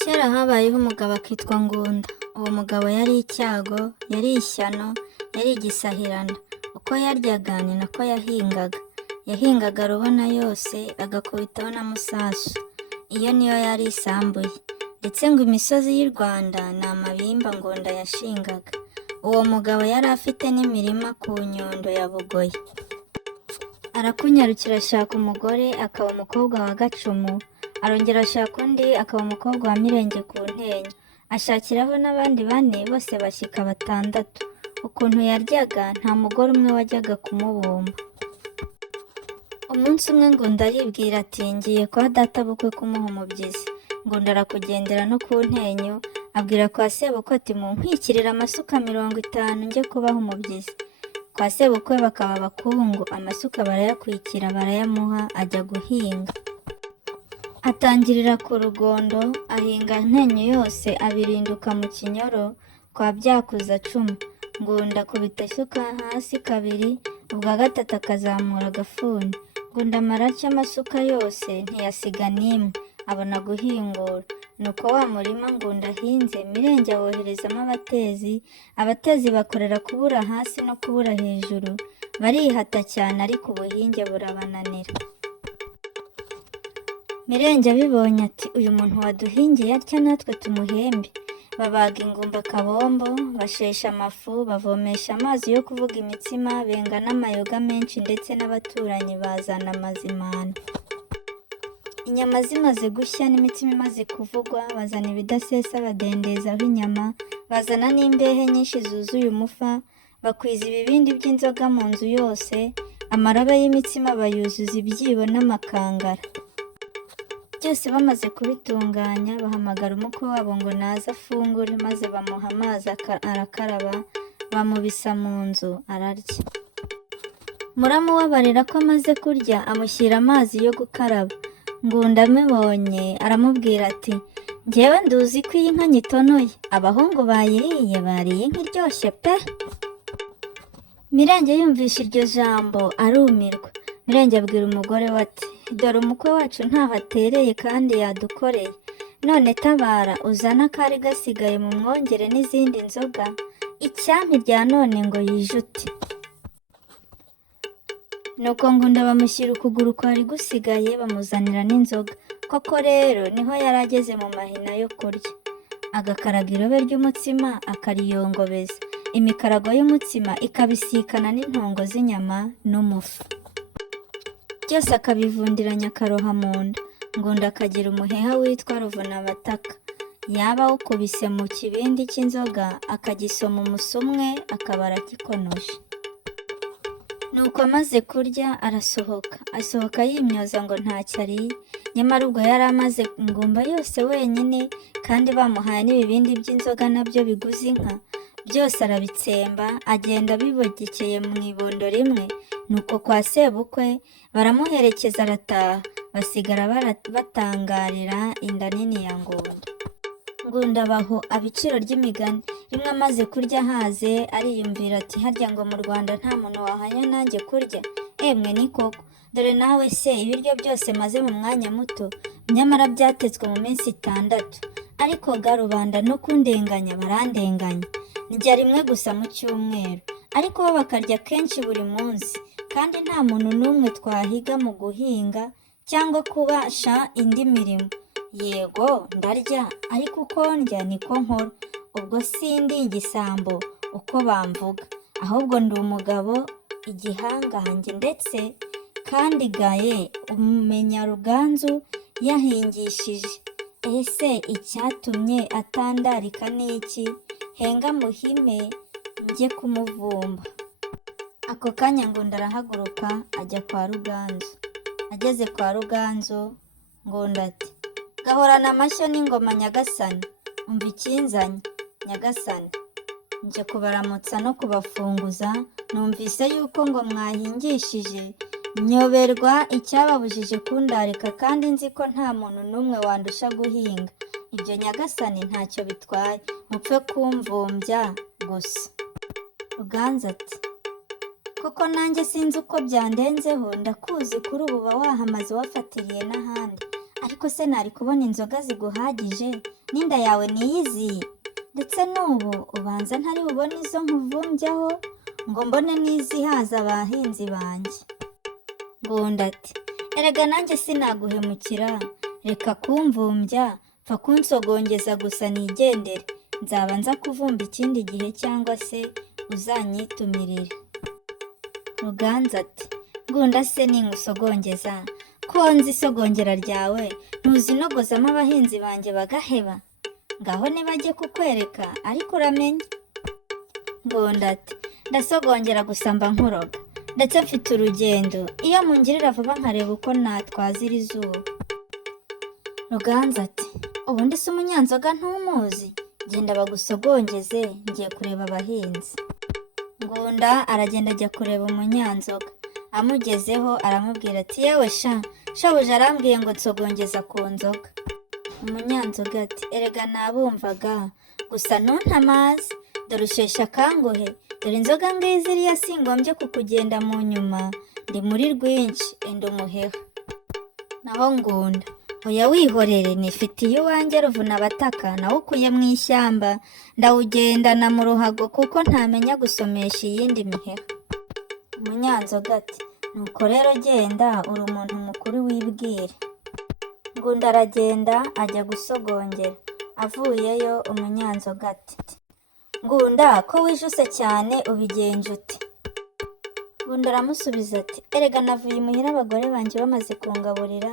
Kera habayeho umugabo akitwa Ngunda. Uwo mugabo yari icyago, yari ishyano, yari igisahiranda. Uko yaryaga ni nako yahingaga. Yahingaga rubona yose, agakubitaho na musasu. Iyo niyo yari isambu ye. Ndetse ngo imisozi y'u Rwanda ni amabimba Ngunda yashingaga. Uwo mugabo yari afite n'imirima ku Nyundo ya Bugoyi. Arakunyarukira ashaka umugore, akaba umukobwa wa Gacumu. Arongera ashaka undi, akaba umukobwa wa Mirenge ku Ntenyo. Ashakiraho n'abandi bane, bose bashyika 6. Ukuntu yaryaga, nta mugore umwe wajyaga kumubumba. Umunsi umwe Ngunda aribwira ati ngiye kwa data bukwe kumuha umubyizi. Ngunda arakugendera no ku Ntenyo, abwira kwa sebukwe ati munkwikirira amasuka 50 njye kubaha umubyizi. Kwa sebukwe bakaba abakungu, amasuka barayakwikira barayamuha, ajya guhinga. Atangirira ku Rugondo, ahinga Ntenyo yose abirinduka mu Kinyoro kwa Byakuza 10. Ngunda akubita isuka hasi 2, ubwa gatatu akazamura agafuni. Ngunda amara atya amasuka yose ntiyasiga n'imwe, abona guhingura. Nuko wa murima Ngunda ahinze Mirenge awoherezamo abatezi. Abatezi bakorera kubura hasi no kubura hejuru, barihata cyane ariko ubuhinge burabananira. Mirenge abibonye ati uyu muntu waduhingiye atya natwe tumuhembe. Babaga ingumba kabombo, bashesha amafu, bavomesha amazi yo kuvuga imitsima, benga n'amayoga menshi ndetse n'abaturanyi bazana amazimano. Inyama zimaze gushya n'imitsima imaze kuvugwa, bazana ibidasesa badendezaho inyama, bazana n'imbehe nyinshi zuzuye umufa, bakwiza ibibindi by'inzoga mu nzu yose, amarobe y'imitsima bayuzuza ibyibo n'amakangara. Byose bamaze kubitunganya, bahamagara umukwe wabo ngo naze afungure, maze bamuha amazi arakaraba, bamubisa mu nzu ararya. Muramu we abarira ko amaze kurya, amushyira amazi yo gukaraba. Ngunda amubonye aramubwira ati njyewe nduzi ko iyi nka nyitonoye, abahungu bayiriye bariye inka iryoshye pe. Mirenge yumvishe iryo jambo arumirwa. Mirenge abwira umugore we ati dore umukwe wacu ntaho atereye kandi yadukoreye, none tabara uzana akari gasigaye mu mwongere n'izindi nzoga, icyampi rya none ngo yijute. Nuko Ngunda bamushyira ukuguru kwari gusigaye, bamuzanira n'inzoga. Koko rero niho yari ageze mu mahina yo kurya. Agakaraga irobe ry'umutsima akariyongobeza, imikarago y'umutsima ikabisikana n'intongo z'inyama n'umufu. Byose akabivundiranya akaroha mu nda. Ngunda akagira umuheha witwa ruvunabataka. Yaba awukubise mu kibindi cy'inzoga akagisoma umusumwe akaba aragikonoje. Nuko amaze kurya arasohoka. Asohoka yimyoza ngo ntacyo ariye. Nyamara ubwo yari amaze ingumba yose wenyine, kandi bamuhaye n'ibibindi by'inzoga nabyo biguze inka. Byose arabitsemba, agenda bibogekeye mu ibondo rimwe. Nuko kwa sebukwe baramuherekeza arataha, basigara batangarira inda nini ya Ngunda. Ngunda abaho abiciro ry'imigani. Rimwe amaze kurya haze, ariyumvira ati harya ngo mu Rwanda nta muntu wahanya nanjye kurya. Emwe ni koko, dore nawe se ibiryo byose maze mu mwanya muto, nyamara byatetswe mu minsi 6. Ariko ga rubanda no kundenganya barandenganya. Ndya rimwe gusa mu cyumweru, ariko bo bakarya kenshi buri munsi. Kandi nta muntu n'umwe twahiga mu guhinga cyangwa kubasha indi mirimo. Yego ndarya, ariko uko ndya niko nkora. Ubwo sindi igisambo uko bamvuga, ahubwo ndi umugabo igihangange, ndetse kandi gaye umenya Ruganzu yahingishije. Ese icyatumye atandarika n'iki? Henga muhime njye kumuvumba. Ako kanya Ngunda arahaguruka ajya kwa Ruganzu. Ageze kwa Ruganzu, Ngunda ati gahorana amashyo n'ingoma nyagasani, umva ikinzanye. Nyagasani, nje kubaramutsa no kubafunguza, numvise yuko ngo mwahingishije, nyoberwa icyababujije kundarika, kandi nzi ko nta muntu n'umwe wandusha guhinga. Ibyo nyagasani ntacyo bitwaye, mupfe kumvumbya gusa. Ruganzu ati koko nanjye sinzi uko byandenzeho, ndakuzi kuri ubu uba wahamaze wafatiriye n'ahandi, ariko se nari kubona inzoga ziguhagije n'inda yawe niyizi, ndetse n'ubu ubanza ntari bubone izo nkuvumbyaho ngo mbone n'izihaza abahinzi banjye. Ngunda ati erega nanjye sinaguhemukira, reka kumvumbya, pfa kunsogongeza gusa nigendere, nzaba nza kuvumba ikindi gihe cyangwa se uzanyitumirire. Ruganzu ati Ngunda se ninkусogongeza ko nzi isogongera ryawe ntuzinogozamo abahinzi banjye bagaheba, ngaho nibajye kukwereka ariko uramenye. Ngunda ati ndasogongera gusa mba nkuroga, ndetse mfite urugendo, iyo mungirira vuba nkareba uko natwaza iri zuba. Ruganzu ati ubundi se umunyanzoga ntumuzi, genda bagusogongeze, ngiye kureba abahinzi. Ngunda aragenda ajya kureba umunyanzoga, amugezeho aramubwira ati yewe shabuja arambwiye ngo nsogongeza ku nzoga. Umunyanzoga ati erega nabumvaga, gusa ntuntamaze, dore usheshe akanguhe, dore inzoga ngizi iriya singombye kukugenda mu nyuma, ndi muri rwinshi enda umuheha. Naho Ngunda oya wihorere, nifitiye uwanjye ruvuna abataka, nawukuye mu ishyamba, ndawugendana mu ruhago kuko ntamenya gusomesha iyindi miheha. Umunyanzoga ati nuko rero genda, uri umuntu mukuru wibwire. Ngunda aragenda ajya gusogongera, avuyeyo umunyanzoga ati Ngunda ko wijuse cyane ubigenje ute? Ngunda aramusubiza ati erega navuye imuhira abagore banjye bamaze kungaburira,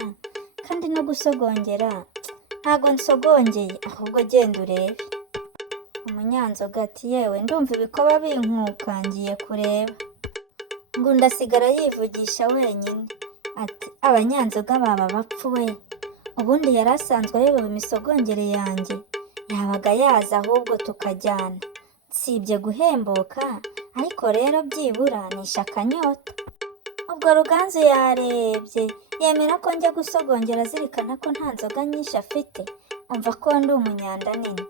kandi no gusogongera ntago nsogongeye, ahubwo genda urebe. Umunyanzoga ati yewe ndumva ibikoba binkuka, ngiye kureba. Ngunda asigara yivugisha wenyine ati abanyanzoga baba bapfuwe, ubundi yari asanzwe ayobewe imisogongere yanjye, yabaga yaza ahubwo tukajyana, sibye guhembuka, ariko rero byibura nishe akanyota. Ubwo Ruganzu yarebye yemera ko njya gusogongera azirikana ko nta nzoga nyinshi afite, umva ko ndi umunyandanini.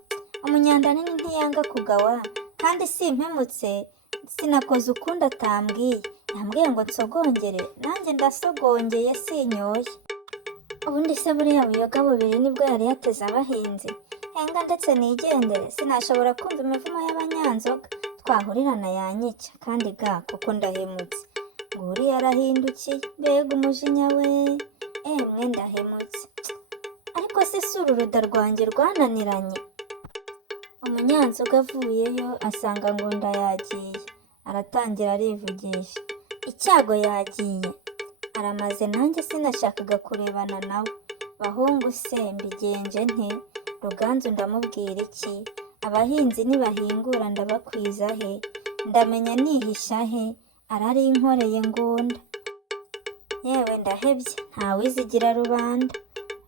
Umunyandanini ntiyanga kugawa, kandi simpemutse, sinakoze ukundi atambwiye, yambwiye ngo nsogongere, nanjye ndasogongeye sinyoye. Ubundi se buriya buyoga bubiri nibwo yari yateze abahinzi, henga ndetse nigendere, sinashobora kumva imivumo y'abanyanzoga, twahurirana yanyica, kandi ga kuko ndahemutse. Nguri yarahindukiye, mbega umujinya we, emwe ndahemutse, ariko se si ururuda rwanjye rwananiranye. Umunyanzoga avuyeyo asanga Ngunda yagiye, aratangira arivugisha icyago yagiye, aramaze nanjye sinashakaga kurebana nawe, bahungu se mbigenje nte? Ruganzu ndamubwira iki? Abahinzi nibahingura ndabakwiza he? Ndamenya nihisha he? Ararinkoreye Ngunda. Yewe ndahebye, ntawizigira rubanda.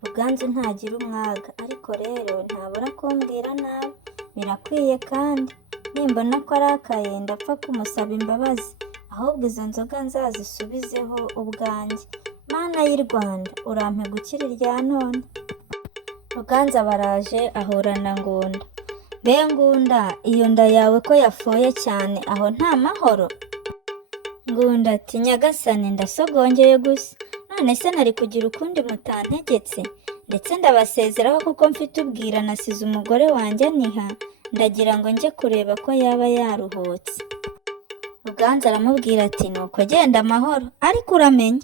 Ruganzu ntagira umwaga, ariko rero ntabura kumbwira nabi, birakwiye kandi nimbona ko arakaye ndapfa kumusaba imbabazi, ahubwo izo nzoga nzazisubizeho ubwanjye. Mana y'u Rwanda urampe gukira irya none. Ruganzu baraje ahura na Ngunda. Be Ngunda, iyo nda yawe ko yafoye cyane, aho nta mahoro? Ngunda ati nyagasani ndasogongeye gusa, none se nari kugira ukundi mutantegetse, ndetse ndabasezeraho kuko mfite ubwira nasize umugore wanjye aniha, ndagira ngo njye kureba ko yaba yaruhutse. Ruganzu aramubwira ati nuko genda amahoro, ariko uramenye.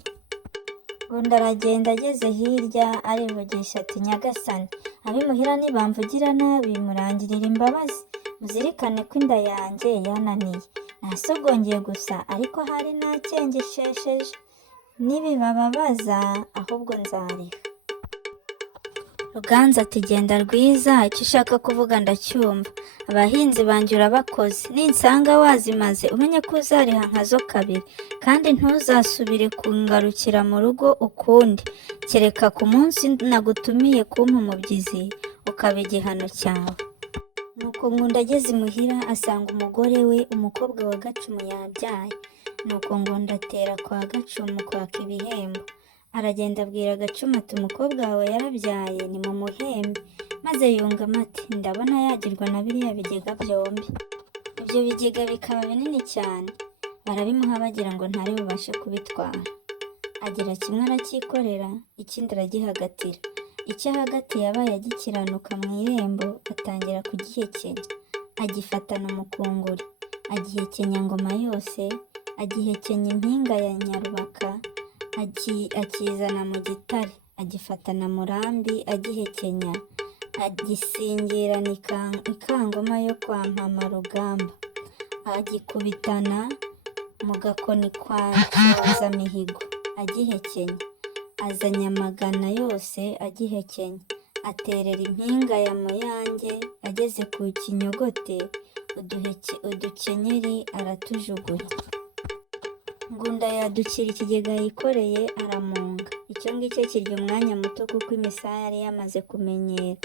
Ngunda aragenda, ageze hirya arivugisha ati nyagasani abimuhira nibamvugira nabi murangirira imbabazi, muzirikane ko inda yanjye yananiye, nasogongeye gusa ariko hari nacyengeshesheje, nibibababaza ahubwo nzariha. Ruganzu ati genda Rwiza, icyo ushaka kuvuga ndacyumva, abahinzi banjye urabakoze, ninsanga wazimaze umenye ko uzariha nkazo kabiri, kandi ntuzasubire kungarukira mu rugo ukundi, kereka ku munsi nagutumiye kumpa umubyizi ukaba igihano cyawe. Nuko Ngunda ageze imuhira asanga umugore we umukobwa wa Gacumu yabyaye, nuko Ngunda atera kwa Gacumu kwaka ibihembo. Aragenda abwira Gacumu ati umukobwa wawe yarabyaye ni mu muhembe, maze yungamo ati ndabona yagirwa na biriya bigega byombi. Ibyo bigega bikaba binini cyane, barabimuha bagira ngo ntari bubashe kubitwara. Agira kimwe aracyikorera, ikindi aragihagatira, icyo hagati yabaye agikiranuka mu irembo, atangira kugihekenya, agifatana umukunguri, agihekenya ngoma yose, agihekenya impinga ya Nyarubaka, akizana mu gitare, agifatana murambi, agihekenya, agisingirana ikangoma yo kwa Mpamarugamba, agikubitana mu gakoni kwa Nshozamihigo, agihekenya, azanya amagana yose agihekenya, aterera impinga ya Muyange, ageze ku Kinyogote, udukenyeri aratujugunya. Ngunda yadukira ikigega yikoreye aramunga, icyo ngicyo kirya umwanya muto kuko imisaya yari yamaze kumenyera,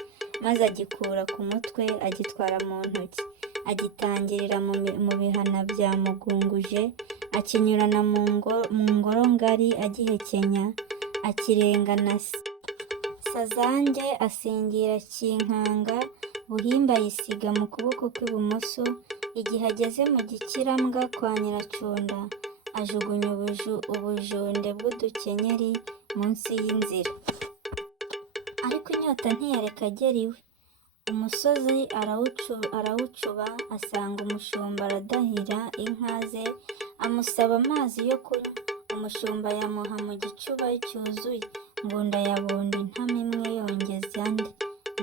maze agikura ku mutwe agitwara mu ntoki, agitangirira mu bihana bya Mugunguje, akinyurana mu ngoro ngari agihekenya, akirengana Sazange, asingira Kinkanga, Buhimba yisiga mu kuboko kw'ibumoso, igihe ageze mu Gikirambwa kwa Nyiracunda, ajugunya ubujunde bw'udukenyeri munsi y'inzira. Ariko inyota ntiyareka agera iwe. Umusozi arawucuba, asanga umushumba aradahira inka ze, amusaba amazi yo kunywa. Umushumba yamuha mu gicuba cyuzuye. Ngunda yabunda intama imwe yongeza andi,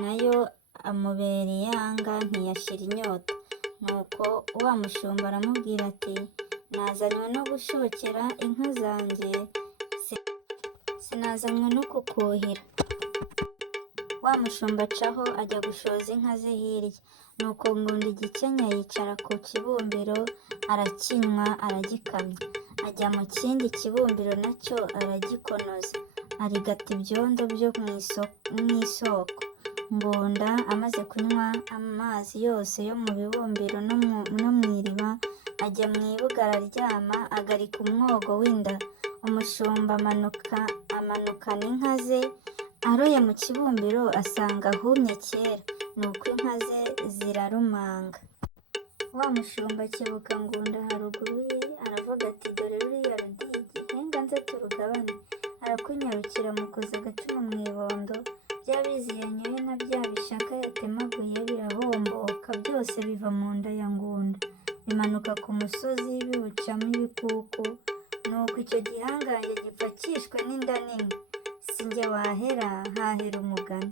nayo amubera iyanga ntiyashira inyota. Nuko wa mushumba aramubwira ati, nazanywe no gushokera inka zanjye, sinazanywe no kukuhira. Wa mushumba acaho ajya gushoza inka ze hirya. Nuko Ngunda igikenya yicara ku kibumbiro, arakinywa aragikamya. Ajya mu kindi kibumbiro nacyo aragikonoza, arigata ibyondo byo mu isoko. Ngunda amaze kunywa amazi yose yo mu bibumbiro no mu iriba, ajya mu ibuga araryama, agarika umwogo w'inda. Umushumba amanukana inka ze, aroye mu kibumbiro asanga ahumye kera, nuko inka ze zirarumanga. Wa mushumba akebuka Ngunda haruguru ye, aravuga ati, dore ruriya rudigi, henga nze turugabane. Arakunyarukira amukoza agacumu mu ibondo, bya bizi yanyoye na bya bishaka yatemaguye birahomboka, byose biva mu nda ya Ngunda, bimanuka ku musozi biwucamo ibikuku. Nuko icyo gihangange gipfa cyishwe n'inda nini. Si njye wahera, hahera umugani.